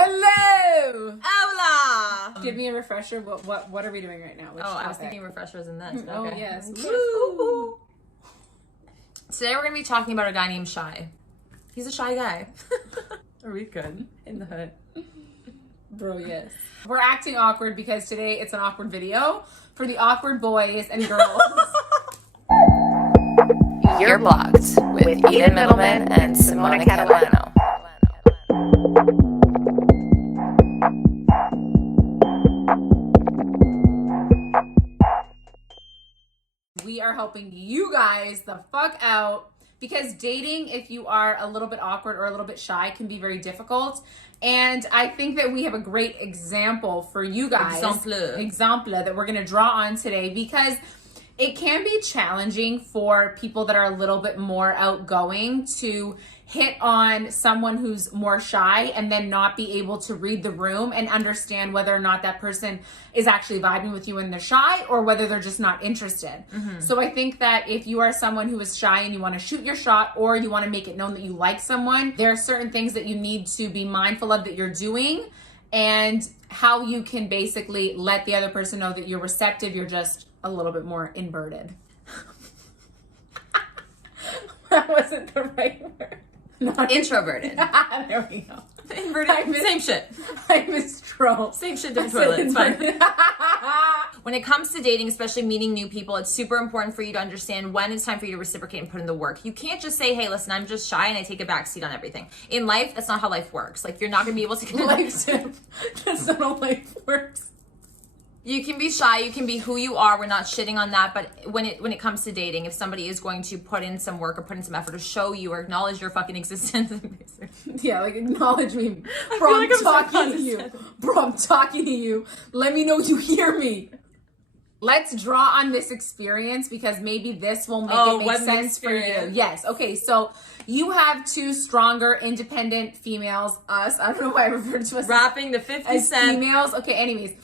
Hello! Hola! Give me a refresher. What are we doing right now? Which I was topic? thinking refreshers and this. Oh, Okay. yes. Woo! Today we're going to be talking about a guy named Shy. He's a shy guy. Are we good? In the hood. Bro, yes. We're acting awkward because today it's an awkward video for the awkward boys and girls. You're Blocked with Eden Middleman and Simona Catalano. We are helping you guys the fuck out because dating, if you are a little bit awkward or a little bit shy, can be very difficult. And I think that we have a great example for you guys. Exemple that we're going to draw on today because it can be challenging for people that are a little bit more outgoing to hit on someone who's more shy and then not be able to read the room and understand whether or not that person is actually vibing with you when they're shy or whether they're just not interested. So I think that if you are someone who is shy and you want to shoot your shot or you want to make it known that you like someone, there are certain things that you need to be mindful of that you're doing and how you can basically let the other person know that you're receptive, you're just a little bit more inverted. That wasn't the right word. Not introverted. There we go. Inverted. Same shit. I misstroke. Same shit, different toilet. It's fine. When it comes to dating, especially meeting new people, it's super important for you to understand when it's time for you to reciprocate and put in the work. You can't just say, hey, listen, I'm just shy and I take a back seat on everything. In life, that's not how life works. Like, you're not going to be able to... Life tip. That's not how life works. You can be shy, you can be who you are. We're not shitting on that, but when it comes to dating, if somebody is going to put in some work or put in some effort to show you or acknowledge your fucking existence, yeah, like acknowledge me, bro. I'm talking to you, bro. I'm talking to you. Let me know you hear me. Let's draw on this experience because maybe this will make sense for you. Yes. Okay. So you have two stronger, independent females. Us. I don't know why I referred to us rapping the 50 Cent females. Okay. Anyways.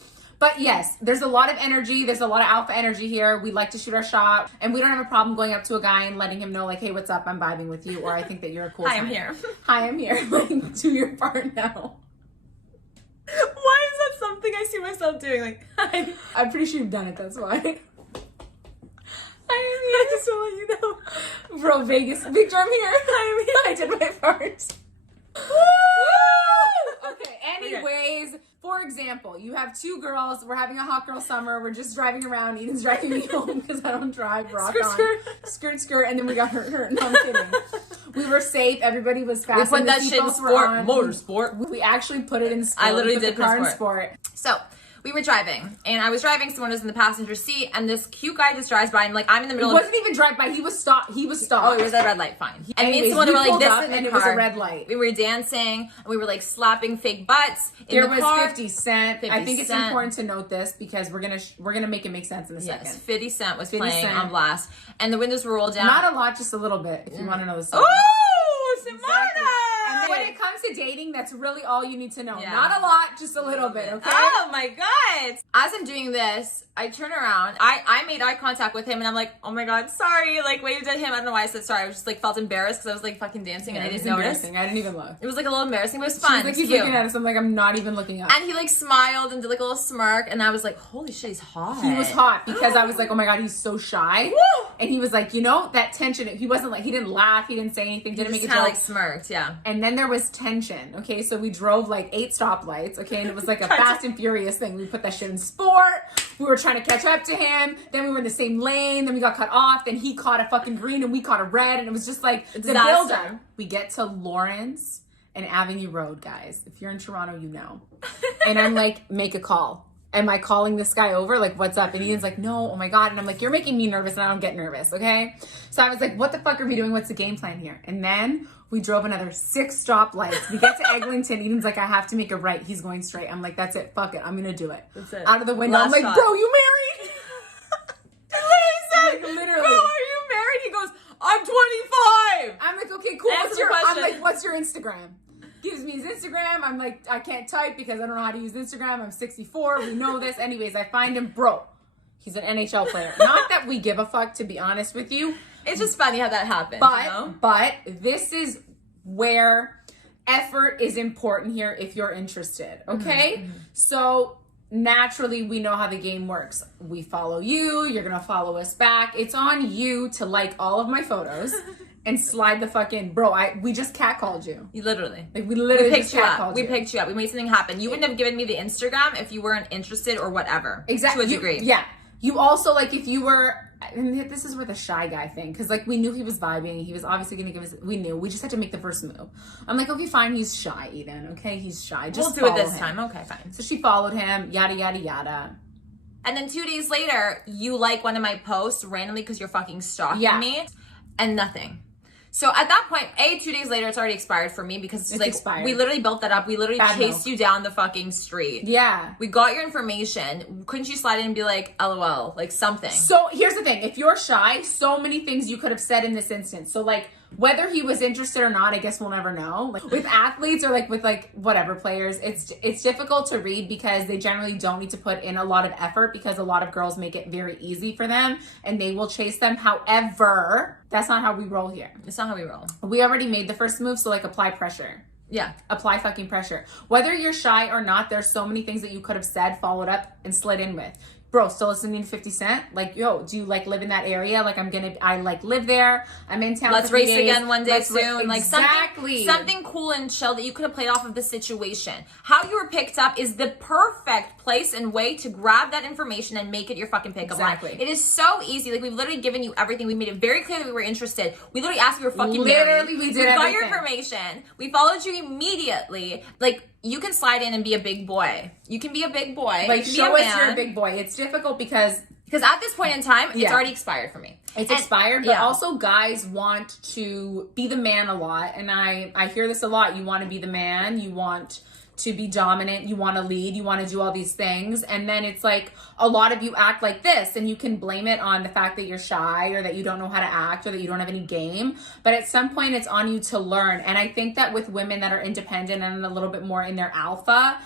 But yes, there's a lot of energy. There's a lot of alpha energy here. We like to shoot our shot. And we don't have a problem going up to a guy and letting him know, like, hey, what's up? I'm vibing with you. Or I think that you're a cool Hi, I'm here. Hi, I'm here. Like, do your part now. Why is that something I see myself doing? Like, hi. I'm pretty sure you've done it. That's why. I just want to let you know. Bro, Vegas. Victor, I'm here. Hi, I'm here. I did my part. Woo! Okay, anyways, for example, you have two girls. We're having a hot girl summer. We're just driving around. Eden's driving me home because I don't drive. Rock on. Skirt, skirt. And then we got hurt. No, I'm kidding. We were safe. Everybody was fast. We put that shit in sport. Motorsport. We actually put it in sport. I literally did the car in sport. So, we were driving, and I was driving, someone was in the passenger seat, and this cute guy just drives by, and like, I'm in the middle of... It wasn't even drive by, he was stopped. Oh, it was a red light, fine. And me and someone were like, this in the car. It was a red light. We were dancing, and we were like slapping fake butts. There was 50 Cent. I think it's important to note this, because we're gonna make it make sense in a second. Yes, 50 Cent was playing on blast, and the windows were rolled down. Not a lot, just a little bit, if you want to know the story. Oh, Simona! Exactly. And when it comes to dating, that's really all you need to know. Yeah. Not a lot, just a little bit, okay? Oh my God. As I'm doing this, I turn around. I made eye contact with him and I'm like, oh my God, sorry. Like waved at him. I don't know why I said sorry. I was just like felt embarrassed because I was like fucking dancing and I didn't notice. I didn't even look. It was like a little embarrassing, but it was fun. She's like, he's looking at us. I'm like, I'm not even looking up. And he like smiled and did like a little smirk and I was like, holy shit, he's hot. He was hot because I was like, oh my God, he's so shy. Woo! And he was like, you know, that tension, he wasn't like, he didn't laugh, he didn't say anything, didn't make a joke. Like smirked, yeah. And then there was tension, okay? So we drove like 8 stoplights, okay? And it was like a Fast and Furious thing. We put that shit in sport. We were trying to catch up to him. Then we were in the same lane. Then we got cut off. Then he caught a fucking green and we caught a red. And it was just like the build-up. We get to Lawrence and Avenue Road, guys. If you're in Toronto, you know. And I'm like, make a call. Am I calling this guy over? Like, what's up? And Ian's like, no, oh my God. And I'm like, you're making me nervous and I don't get nervous, okay? So I was like, what the fuck are we doing? What's the game plan here? And then we drove another 6 stoplights. We get to Eglinton. Eden's like, I have to make a right. He's going straight. I'm like, that's it. Fuck it. I'm going to do it. That's it. Out of the window. I'm like, bro, you married? Like, literally. Bro, are you married? He goes, I'm 25. I'm like, okay, cool. I'm like, what's your Instagram? Gives me his Instagram. I'm like, I can't type because I don't know how to use Instagram. I'm 64. We know this. Anyways, I find him, bro. He's an NHL player. Not that we give a fuck, to be honest with you. It's just funny how that happened. But this is where effort is important here if you're interested, okay? So naturally, we know how the game works. We follow you, you're gonna follow us back. It's on you to like all of my photos and slide the fuck in. Bro, we just catcalled you. You literally. Like, we literally picked just you catcalled up. you. We picked you up. We made something happen. You wouldn't have given me the Instagram if you weren't interested or whatever. Exactly. To a degree. Yeah. You also, like, if you were, and this is where the shy guy thing, because, like, we knew he was vibing. He was obviously going to give us, we knew. We just had to make the first move. I'm like, okay, fine, he's shy, Eden. Okay, he's shy. Just we'll do it this him. time. Okay, fine. So she followed him, yada, yada, yada. And then 2 days later, you like one of my posts randomly because you're fucking stalking me, and nothing. So at that point, 2 days later, it's already expired for me because it's like, expired. we literally built that up. We literally Bad chased milk. you down the fucking street. Yeah. We got your information. Couldn't you slide in and be like, LOL, like something? So here's the thing. If you're shy, so many things you could have said in this instance. So, like, whether he was interested or not, I guess we'll never know. Like, with athletes or like with like whatever players, it's difficult to read because they generally don't need to put in a lot of effort because a lot of girls make it very easy for them and they will chase them. However, that's not how we roll here. It's not how we roll. We already made the first move, so like apply pressure. Yeah. Apply fucking pressure. Whether you're shy or not, there's so many things that you could have said, followed up, and slid in with. Bro, still listening to 50 Cent? Like, yo, do you like live in that area? Like, I like live there. I'm in town. Let's for 3 race days. again one day soon. Like exactly. something cool and chill that you could have played off of the situation. How you were picked up is the perfect place and way to grab that information and make it your fucking pickup line. Exactly. It is so easy. Like, we've literally given you everything. We made it very clear that we were interested. We literally asked if you were fucking married. Literally, we did got your everything. information. We followed you immediately. Like, you can slide in and be a big boy. You can be a big boy. Like, You can show be a us you're a man. big boy. It's difficult because at this point in time, it's Yeah. already expired for me. it's expired, but yeah. also guys want to be the man a lot. And I hear this a lot. You want to be the man. You want to be dominant. You want to lead. You want to do all these things. And then it's like a lot of you act like this and you can blame it on the fact that you're shy or that you don't know how to act or that you don't have any game. But at some point it's on you to learn. And I think that with women that are independent and a little bit more in their alpha,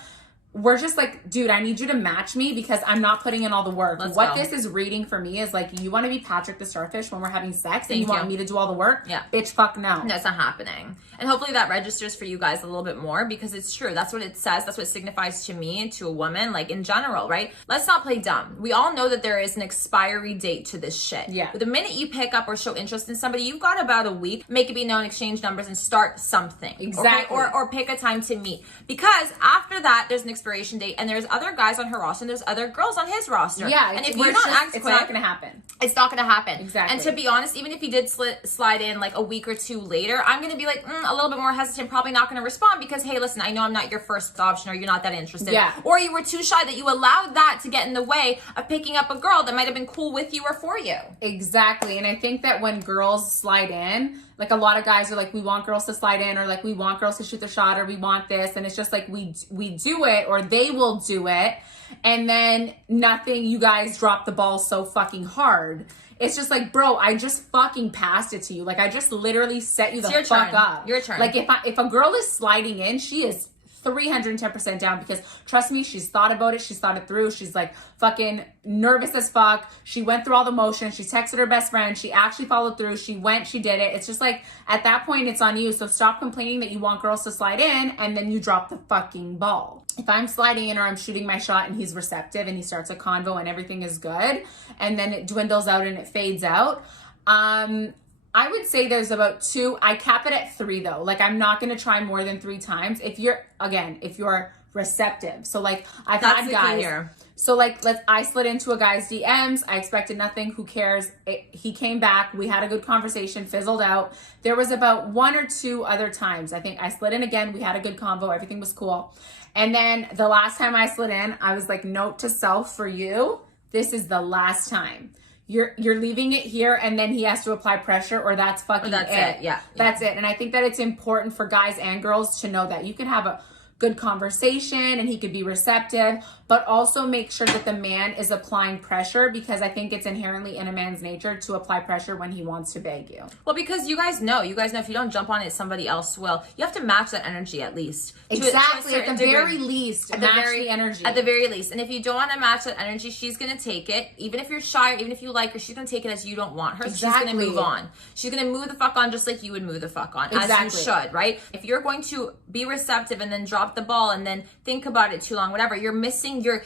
we're just like, dude, I need you to match me because I'm not putting in all the work. Let's what go. this is reading for me is like, you want to be Patrick the Starfish when we're having sex and Thank you want you. me to do all the work? Yeah. Bitch, fuck no. That's not happening. And hopefully that registers for you guys a little bit more because it's true. That's what it says. That's what it signifies to me and to a woman, like in general, right? Let's not play dumb. We all know that there is an expiry date to this shit. Yeah. But the minute you pick up or show interest in somebody, you've got about a week, make it be known, exchange numbers, and start something. Exactly. Okay? Or pick a time to meet. Because after that, there's an expiration date and there's other guys on her roster and there's other girls on his roster. Yeah. And if we're you don't just- act it's quick, not going to happen. it's not going to happen. Exactly. And to be honest, even if he did slide in like a week or two later, I'm going to be like a little bit more hesitant, probably not going to respond because, hey, listen, I know I'm not your first option or you're not that interested. Yeah. Or you were too shy that you allowed that to get in the way of picking up a girl that might have been cool with you or for you. Exactly. And I think that when girls slide in, like a lot of guys are like, we want girls to slide in or like we want girls to shoot their shot or we want this. And it's just like we do it or they will do it. And then nothing, you guys drop the ball so fucking hard. It's just like, bro, I just fucking passed it to you. Like, I just literally set you the your fuck turn. up. Your turn. Like, if a girl is sliding in, she is 310% down because trust me, she's thought about it. She's thought it through. She's like fucking nervous as fuck. She went through all the motions. She texted her best friend. She actually followed through. She went, she did it. It's just like, at that point, it's on you. So stop complaining that you want girls to slide in and then you drop the fucking ball. If I'm sliding in or I'm shooting my shot and he's receptive and he starts a convo and everything is good and then it dwindles out and it fades out, I would say there's about 2. I cap it at 3 though. Like, I'm not going to try more than 3 times. If you're receptive. So like, I've That's had the guys. key here. So like, I slid into a guy's DMs. I expected nothing. Who cares? He came back. We had a good conversation, fizzled out. There was about 1 or 2 other times. I think I slid in again. We had a good convo. Everything was cool. And then the last time I slid in, I was like, note to self for you. This is the last time. You're leaving it here and then he has to apply pressure or that's fucking That's it. Yeah. That's it. And I think that it's important for guys and girls to know that you can have a good conversation and he could be receptive, but also make sure that the man is applying pressure, because I think it's inherently in a man's nature to apply pressure when he wants to beg you. Well, because you guys know if you don't jump on it, somebody else will. You have to match that energy at least. Exactly. At the very least, match the energy. At the very least. And if you don't want to match that energy, she's going to take it. Even if you're shy, or even if you like her, she's going to take it as you don't want her. Exactly. She's going to move on. She's going to move the fuck on just like you would move the fuck on. Exactly. As you should, right? If you're going to be receptive and then drop the ball and then think about it too long, whatever, you're missing your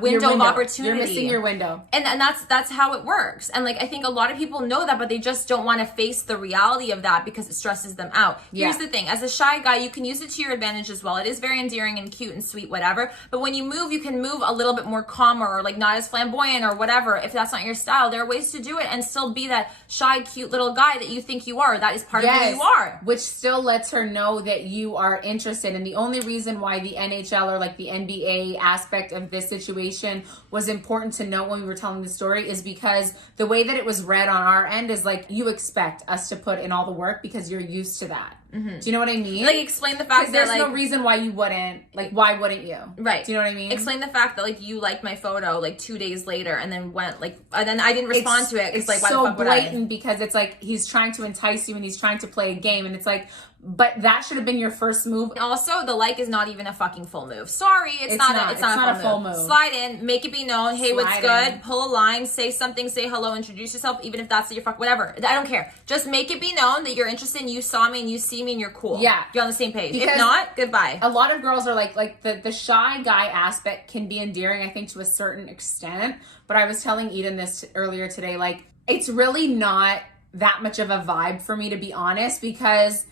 window of opportunity. You're missing your window. And that's how it works. And like, I think a lot of people know that, but they just don't want to face the reality of that because it stresses them out. Here's the thing. As a shy guy, you can use it to your advantage as well. It is very endearing and cute and sweet, whatever. But when you move, you can move a little bit more calmer, or like not as flamboyant or whatever. If that's not your style, there are ways to do it and still be that shy, cute little guy that you think you are. That is part of who you are. Which still lets her know that you are interested. And the only reason why the NHL or like the NBA aspect of this situation was important to note when we were telling the story is because the way that it was read on our end is like, you expect us to put in all the work because you're used to that. Mm-hmm. Do you know what I mean? Like, explain the fact that there's like, no reason why you wouldn't. Like, why wouldn't you? Right. Do you know what I mean? Explain the fact that like you liked my photo like 2 days later and then went like, and then I didn't respond to it. It's like, why so the fuck blatant would I? because it's like he's trying to entice you and he's trying to play a game, and it's like, but that should have been your first move. And also, the like is not even a fucking full move. Sorry, it's not a full move. Slide in, make it be known. Hey, what's good? Pull a line, say something, say hello, introduce yourself, even if that's your fuck, whatever. I don't care. Just make it be known that you're interested and you saw me and you see me and you're cool. Yeah. You're on the same page. Because if not, goodbye. A lot of girls are like the shy guy aspect can be endearing, I think, to a certain extent. But I was telling Eden this earlier today, like, it's really not that much of a vibe for me, to be honest, because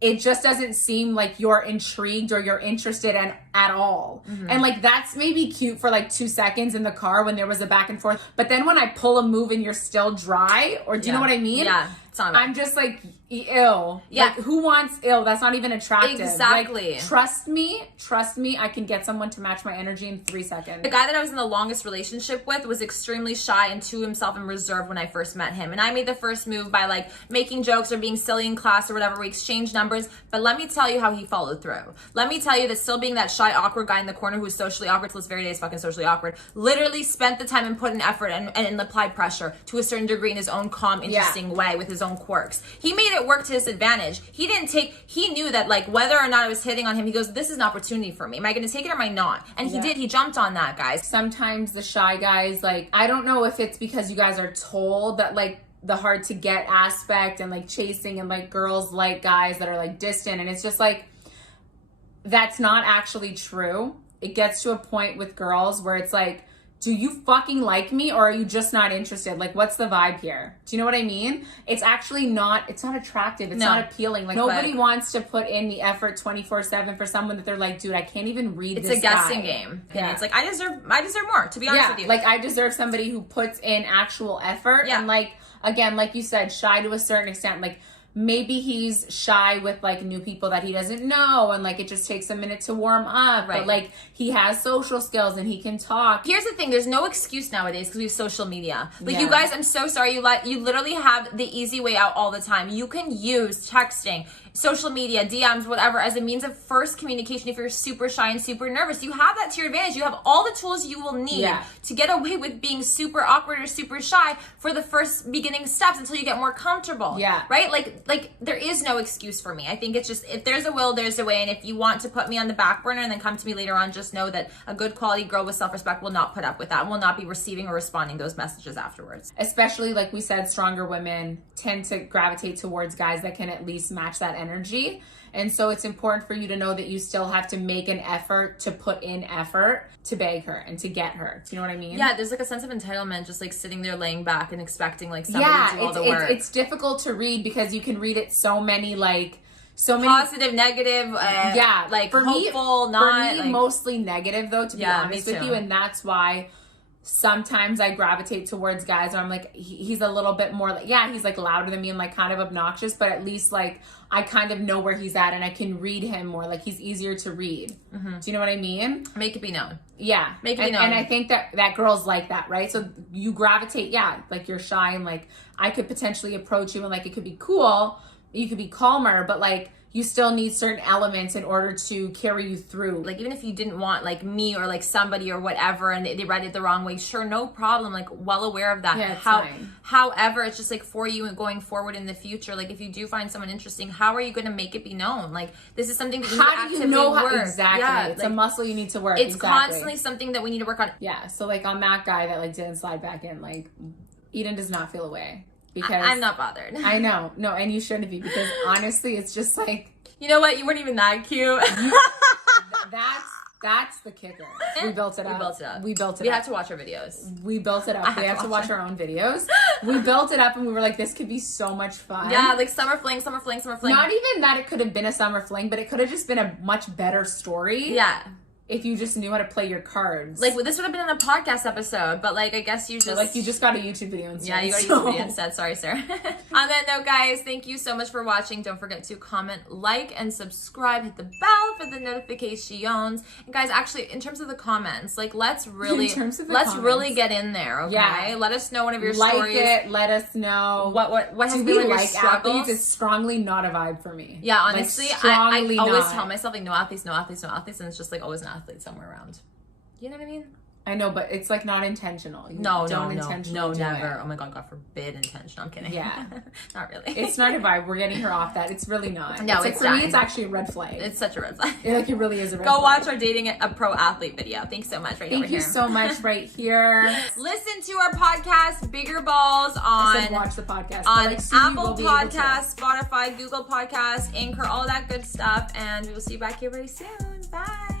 it just doesn't seem like you're intrigued or you're interested in at all. Mm-hmm. And like, that's maybe cute for like 2 seconds in the car when there was a back and forth. But then when I pull a move and you're still dry, or do you know what I mean? Yeah. It's not I'm just like, ill. Yeah. Like, who wants ill? That's not even attractive. Exactly. Like, trust me, I can get someone to match my energy in 3 seconds. The guy that I was in the longest relationship with was extremely shy and to himself and reserved when I first met him. And I made the first move by like making jokes or being silly in class or whatever. We exchanged numbers. But let me tell you how he followed through. Let me tell you that still being that shy, awkward guy in the corner who's socially awkward till this very day is fucking socially awkward, literally spent the time and put an effort and applied pressure to a certain degree in his own calm, interesting way with his own quirks. He made it work to his advantage. He knew that like whether or not I was hitting on him, he goes, this is an opportunity for me. Am I going to take it or am I not? And he did. He jumped on that, guys. Sometimes the shy guys, like, I don't know if it's because you guys are told that like the hard to get aspect and like chasing and like girls like guys that are like distant, and it's just like, that's not actually true. It gets to a point with girls where it's like, do you fucking like me or are you just not interested? Like, what's the vibe here? Do you know what I mean? It's actually not, it's not attractive. It's not appealing. Like, nobody wants to put in the effort 24/7 for someone that they're like, dude, I can't even read this guy. It's a guessing game. Yeah. And it's like, I deserve more, to be honest with you. Like, I deserve somebody who puts in actual effort. Yeah. And like, again, like you said, shy to a certain extent. Like, maybe he's shy with like new people that he doesn't know, and like it just takes a minute to warm up. Right. But like, he has social skills and he can talk. Here's the thing: there's no excuse nowadays because we have social media. Like, you guys, I'm so sorry. You literally have the easy way out all the time. You can use texting, social media, DMs, whatever, as a means of first communication. If you're super shy and super nervous, you have that to your advantage. You have all the tools you will need to get away with being super awkward or super shy for the first beginning steps until you get more comfortable. Yeah. Right? Like there is no excuse for me. I think it's just, if there's a will, there's a way. And if you want to put me on the back burner and then come to me later on, just know that a good quality girl with self-respect will not put up with that and will not be receiving or responding those messages afterwards. Especially, like we said, stronger women tend to gravitate towards guys that can at least match that energy. And so it's important for you to know that you still have to make an effort to put in effort to beg her and to get her. Do you know what I mean? Yeah, there's like a sense of entitlement, just like sitting there laying back and expecting like somebody to do all the work. It's difficult to read because you can read it so many positive, negative, like for hopeful, not. For me, mostly negative though, to be honest with you, and that's why sometimes I gravitate towards guys where I'm like, he's a little bit more like, he's like louder than me and like kind of obnoxious, but at least like I kind of know where he's at and I can read him more. Like, he's easier to read. Mm-hmm. Do you know what I mean? Make it be known. Yeah. Make it be known. And I think that girls like that, right? So you gravitate, like you're shy and like I could potentially approach you and like it could be cool. You could be calmer, but like you still need certain elements in order to carry you through. Like, even if you didn't want like me or like somebody or whatever, and they read it the wrong way, sure, no problem. Like, well aware of that. Yeah, it's fine. However, it's just like for you and going forward in the future, like if you do find someone interesting, how are you going to make it be known? Like, this is something that you how need do to you know actively how work. exactly? Yeah, It's like, a muscle you need to work. it's exactly. constantly something that we need to work on. Yeah. So like on that guy that like didn't slide back in, like Eden does not feel away because I'm not bothered. I know, no, and you shouldn't be, because honestly, it's just like, You know what? You weren't even that cute. that's the kicker. We built it up. We have to watch our videos. We built it up. We have to watch our own videos. We built it up and we were like, this could be so much fun. Yeah, like summer fling. Not even that it could have been a summer fling, but it could have just been a much better story. Yeah. If you just knew how to play your cards. Like, this would have been in a podcast episode, but like, I guess you just... Like, you just got a YouTube video instead. Yeah, you got a YouTube video instead. Sorry, sir. On that note, guys, thank you so much for watching. Don't forget to comment, like, and subscribe. Hit the bell for the notifications. And guys, actually, in terms of the comments, like, let's really get in there, okay? Yeah. Let us know one of your like stories. It, let us know. What has Do been we one of your like struggles? athletes? It's strongly not a vibe for me. Yeah, honestly, like, I strongly always not. tell myself, like, no athletes, and it's just, like, always an athlete somewhere around. You know what I mean? I know, but it's like not intentional. No, intentionally do never. it. Oh my God forbid intentional. I'm kidding. Yeah. Not really. It's not a vibe. We're getting her off that. It's really not. No, it's like, it's for me, not. it's actually a red flag. It's such a red flag. Like, it really is a red Go flag. watch our dating a pro athlete video. Thanks so much. Thank you so much right here. Listen to our podcast, Bigger Balls, I said on watch the podcast. on Like, soon you Apple will be able to. Podcasts, Spotify, Google Podcasts, Anchor, all that good stuff. And we will see you back here very soon. Bye.